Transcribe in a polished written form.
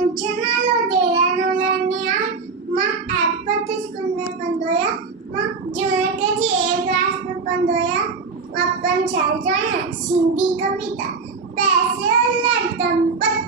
मुझे नालो धैर्या नवलानी आहे। मां एपत स्कूल में पढ़ंदोया। मां जूनियर के जी ए क्लास में पढ़ंदोया। मां 5 साल जो आहियां। सिंधी कविता पैसे और दंपत